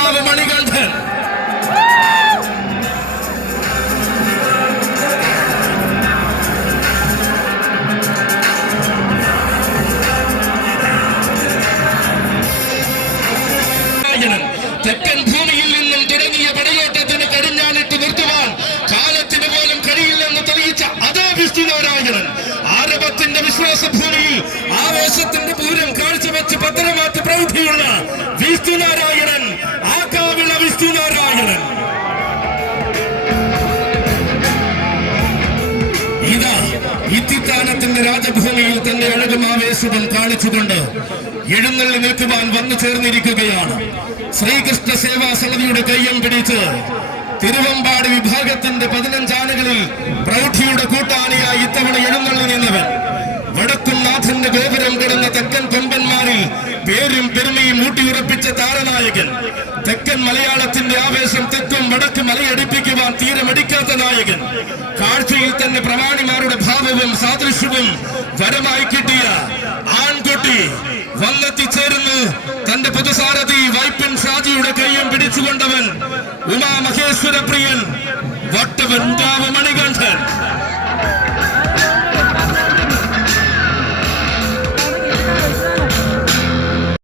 രാജാവ് മണികണ്ഠൻ തെക്കൻ ഭൂമിയിൽ നിന്നും തുടങ്ങിയ പടയോട്ടത്തിന് കടിഞ്ഞാണിട്ട് നിർത്തുവാൻ കാലത്തിന് പോലും കഴിയില്ലെന്ന് തെളിയിച്ച അതേ വിഷ്ണുനാരായണൻ ആരവത്തിന്റെ വിശ്വാസ ഭൂമിയിൽ ആവേശത്തിന്റെ പൂരം കാഴ്ചവെച്ച് പത്രമാറ്റ് പ്രൗഢിയുള്ള വിഷ്ണുനാരായണൻ ഇത്തിത്താനത്തിന്റെ രാജഭൂമിയിൽ തന്റെ അഴകും ആവേശവും കാണിച്ചുകൊണ്ട് എഴുന്നള്ളി നിൽക്കുവാൻ വന്നു ചേർന്നിരിക്കുകയാണ്. ശ്രീകൃഷ്ണ സേവാ സമിതിയുടെ കയ്യം പിടിച്ച് തിരുവമ്പാട് വിഭാഗത്തിന്റെ പതിനഞ്ചാണുകളിൽ പ്രൗഢിയുടെ കൂട്ടാളിയായി ഇത്തവണ എഴുന്നള്ളി നിന്നവൻ. വടക്കും നാഥന്റെ ഗോപുരം കിടന്ന തെക്കൻ കൊമ്പന്മാരിൽ പേരും പെരുമയും ഊട്ടിയുറപ്പിച്ച താരനായകൻ. തെക്കൻ മലയാളത്തിന്റെ ആവേശം തെക്കും വടക്ക് മടിക്കാത്ത നായകൻ കാഴ്ചയിൽ തന്നെ പ്രമാണിമാരുടെ ഭാവവും സാദൃശ്യവും വരമായി കിട്ടിയ ആൺകുട്ടി വന്നെത്തിച്ചേരുന്നു. തന്റെ പുതുസാരഥി വൈപ്പിൻ സാജിയുടെ കൈയും പിടിച്ചുകൊണ്ടവൻ ഉമാ മഹേശ്വര പ്രിയൻ വട്ടവൻ